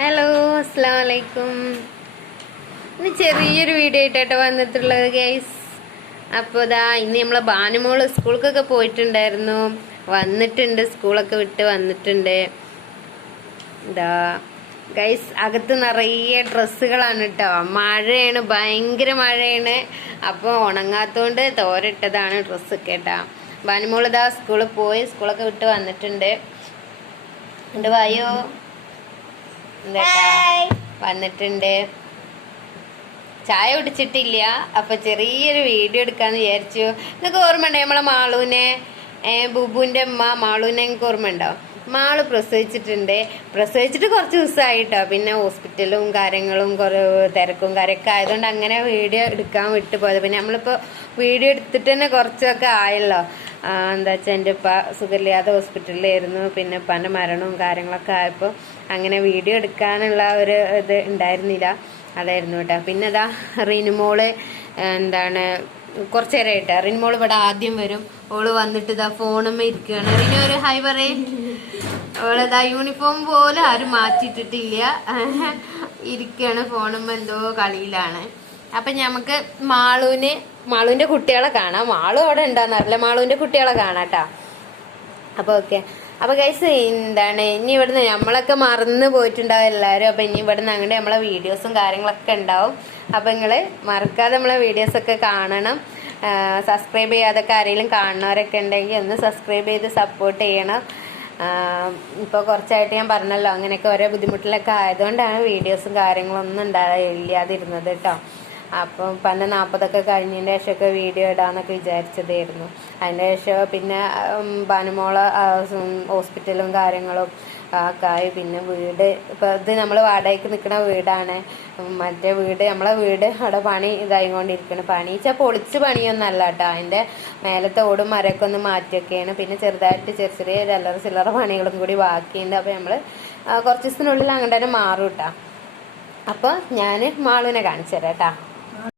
Hello അസ്സാം വലൈക്കും ഇന്ന് ചെറിയൊരു വീഡിയോ ആയിട്ടാട്ടോ വന്നിട്ടുള്ളത് ഗൈസ് അപ്പോൾ ഇതാ ഇന്ന് നമ്മളെ ഭാനുമോൾ സ്കൂൾക്കൊക്കെ പോയിട്ടുണ്ടായിരുന്നു. വന്നിട്ടുണ്ട് സ്കൂളൊക്കെ വിട്ട് വന്നിട്ടുണ്ട്. ഇതാ ഗൈസ് അകത്ത് നിറയെ ഡ്രസ്സുകളാണ് കേട്ടോ മഴയാണ് ഭയങ്കര മഴയാണ്. അപ്പോൾ ഉണങ്ങാത്തോണ്ട് തോരിട്ടതാണ് ഡ്രസ്സ് കേട്ടാ ബാനുമോൾ ഇതാ സ്കൂളിൽ പോയി സ്കൂളൊക്കെ വിട്ട് വന്നിട്ടുണ്ട്. ഉണ്ട് വായോ വന്നിട്ടുണ്ട് ചായ കുടിച്ചിട്ടില്ല. അപ്പൊ ചെറിയൊരു വീഡിയോ എടുക്കാന്ന് വിചാരിച്ചു. നിങ്ങൾക്ക് ഓർമ്മയുണ്ടോ നമ്മളെ മാളൂനെ? ബുബുവിന്റെ അമ്മ മാളൂനെ ഓർമ്മ ഓർമ്മയുണ്ടോ? മാൾ പ്രസവിച്ചിട്ടുണ്ട്. പ്രസവിച്ചിട്ട് കുറച്ച് ദിവസമായിട്ടോ പിന്നെ ഹോസ്പിറ്റലും കാര്യങ്ങളും കുറെ തിരക്കും കാര്യമൊക്കെ ആയതുകൊണ്ട് അങ്ങനെ വീഡിയോ എടുക്കാൻ വിട്ടുപോയത്. പിന്നെ നമ്മളിപ്പോ വീഡിയോ എടുത്തിട്ട് തന്നെ കുറച്ചൊക്കെ ആയല്ലോ. എന്താ വെച്ചാൽ എന്റെ ഉപ്പ സുഖമില്ലാതെ ഹോസ്പിറ്റലിലായിരുന്നു. പിന്നെ ഉപ്പാന്റെ മരണവും കാര്യങ്ങളൊക്കെ ആയപ്പോൾ അങ്ങനെ വീഡിയോ എടുക്കാനുള്ള ഒരു ഇത് ഉണ്ടായിരുന്നില്ല. അതായിരുന്നു കേട്ടോ. പിന്നെ അതാ റിനുമോൾ എന്താണ് കുറച്ച് നേരമായിട്ട് റിനുമോൾ ഇവിടെ ആദ്യം വരും. ഓൾ വന്നിട്ട് ഇതാ ഫോണുമ്മ ഇരിക്കുകയാണ്. റിനു ഒരു ഹൈ പറയേ. അവളിതാ യൂണിഫോം പോലും ആരും മാറ്റിയിട്ടിട്ടില്ല. ഇരിക്കുകയാണ്. ഫോണുമ്മ എന്തോ കളിയിലാണ്. അപ്പൊ ഞമ്മക്ക് മാളൂന് മാളൂന്റെ കുട്ടികളെ കാണാം. മാളു അവിടെ ഉണ്ടാന്നറിയില്ല മാളൂന്റെ കുട്ടികളെ കാണാട്ടാ. അപ്പൊ ഓക്കെ. അപ്പൊ ഗൈസ് എന്താണ്? ഇനി ഇവിടുന്ന് നമ്മളൊക്കെ മറന്നു പോയിട്ടുണ്ടാവും എല്ലാവരും. അപ്പൊ ഇനി ഇവിടുന്ന് അങ്ങോട്ട് നമ്മളെ വീഡിയോസും കാര്യങ്ങളൊക്കെ ഉണ്ടാവും. അപ്പൊ നിങ്ങൾ മറക്കാതെ നമ്മളെ വീഡിയോസ് ഒക്കെ കാണണം. സബ്സ്ക്രൈബ് ചെയ്യാതൊക്കെ ആരെങ്കിലും കാണുന്നവരൊക്കെ ഉണ്ടെങ്കിൽ ഒന്ന് സബ്സ്ക്രൈബ് ചെയ്ത് സപ്പോർട്ട് ചെയ്യണം. ഇപ്പൊ കുറച്ചായിട്ട് ഞാൻ പറഞ്ഞല്ലോ അങ്ങനെയൊക്കെ ഓരോ ബുദ്ധിമുട്ടിലൊക്കെ ആയതുകൊണ്ടാണ് വീഡിയോസും കാര്യങ്ങളൊന്നും ഉണ്ടായില്ലാതിരുന്നത് കേട്ടോ. അപ്പം പണ്ട് നാൽപ്പതൊക്കെ കഴിഞ്ഞതിന്റെ ശേഷമൊക്കെ വീഡിയോ ഇടാന്നൊക്കെ വിചാരിച്ചതായിരുന്നു. അതിന്റെ ശേഷം പിന്നെ പനമോള ഹോസ്പിറ്റലും കാര്യങ്ങളും ഒക്കെ ആയി പിന്നെ വീട് ഇപ്പം ഇത് നമ്മൾ വാടകയ്ക്ക് നിൽക്കുന്ന വീടാണ്. മറ്റേ വീട് നമ്മളെ വീട് അവിടെ പണി ഇതായിക്കൊണ്ടിരിക്കണം. പണി വെച്ചാൽ പൊളിച്ച് പണിയൊന്നല്ല കേട്ടോ അതിന്റെ മേലത്തെ ഓടും മരമൊക്കെ ഒന്ന് മാറ്റിയൊക്കെയാണ്. പിന്നെ ചെറുതായിട്ട് ചെറിയ ചെറിയ ചില്ലറ ചില്ലറ പണികളും കൂടി ബാക്കിയുണ്ട്. അപ്പോൾ നമ്മൾ കുറച്ച് ദിവസത്തിനുള്ളിൽ അങ്ങോട്ട് മാറും കേട്ടോ അപ്പോൾ ഞാൻ മാളുവിനെ കാണിച്ചു തരാം കേട്ടോ